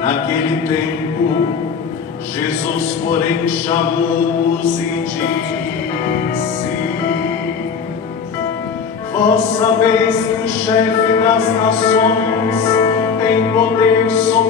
Naquele tempo, Jesus, porém, chamou-os e disse: Vós sabeis que o chefe das nações tem poder sobre